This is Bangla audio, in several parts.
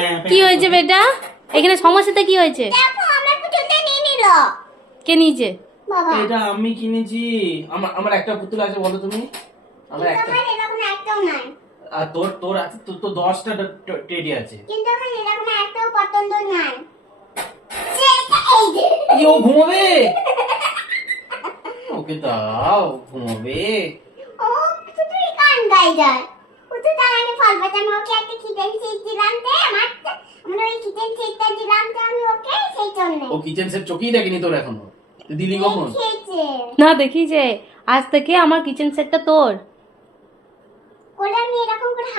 হ্যাঁ, কি হয়েছে বেটা? এখানে সমস্যাটা কি হয়েছে? দেখো আমার পুতুলটা নিয়ে নিল। কে নিয়েছে? বাবা। এটা আমি কিনেছি। আমার আমার একটা পুতুল আছে বলো তুমি। আমার একটা। আমার এরকম একটাও নাই। আর তোর তোর আছে তোর তো দশটা টেডি আছে। কিন্তু আমার এরকম একটাও পছন্দ নাই। এই ও ঘুমোবে? ওকে দাও ঘুমোবে। ও পুতুল কান গাই যায়। পুতুল তার আগে ফল বাঁচানো ওকে একটা কিচেন সেট দিলাম তে আমার আমরা ওই কিচেন সেটটা দিলাম তো আমি ওকে সেই জন্য ও কিচেন সেট চোখেই দেখেনি তোর এখনও। দিলি কখন? না দেখিছে আজ থেকে আমার কিচেন সেটটা তোর।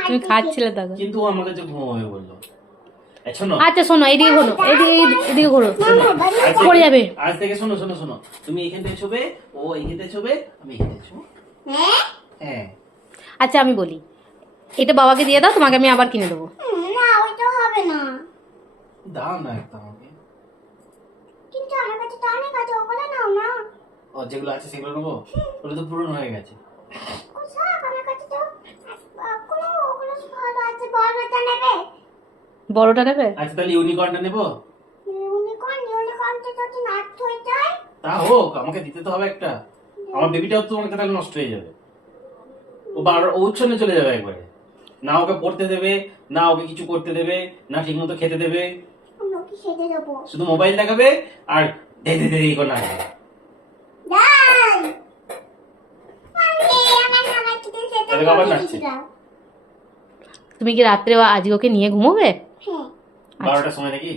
তুমি খাচ্ছিলে তখন কিন্তু ও আমার কাছে ঘুমোবে বলল। আচ্ছা শোনো এদিকে ঘোরো এদিকে এদিকে ঘোরো। পড়ে যাবে। আজ থেকে শোনো শোনো শোনো। তুমি এখান থেকে ছবে ও এখান থেকে ছবে আমি এখান থেকে ছবো হ্যাঁ? হ্যাঁ। আচ্ছা আমি বলি। এটা বাবাকে দিয়ে দাও তোমাকে আমি আবার কিনে দেবো। না ওইটা হবে না। দাও না একটা আমাকে কিন্তু আমার কাছে তো অনেক আছে ওগুলো নাও না ও যেগুলো আছে সেগুলো নেব? ওগুলো তো পুরনো হয়ে গেছে। বড়টা নেবে? আচ্ছা তাহলে ইউনিকর্নটা নেব? ইউনিকর্ন ইউনিকর্নটা যদি নষ্ট হয়ে যায়? তা হোক আমাকে দিতে তো হবে একটা। আমার বেবিটাও তো আমাকে তাহলে নষ্ট হয়ে যাবে। ও বার ও উচ্ছন্নে চলে যাবে একবারে। না ওকে পড়তে দেবে না ওকে কিছু করতে দেবে না ঠিক মতো খেতে দেবে। আমরা কি খেতে দেবো। শুধু মোবাইল দেখাবে আর দে দে দে করে নাচবে। যাই আমি আমার নানা কিচেন সেটটা তাহলে আবার নাচছে। তুমি কি রাত্রে আজকে ওকে নিয়ে ঘুমোবে? হ্যাঁ। বারোটার সময় নাকি?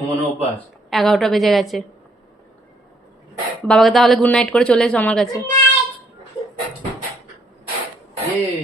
ঘুমানো অভ্যাস। এগারোটা বেজে গেছে। বাবাকে তাহলে গুড নাইট করে চলে এসো আমার কাছে। এই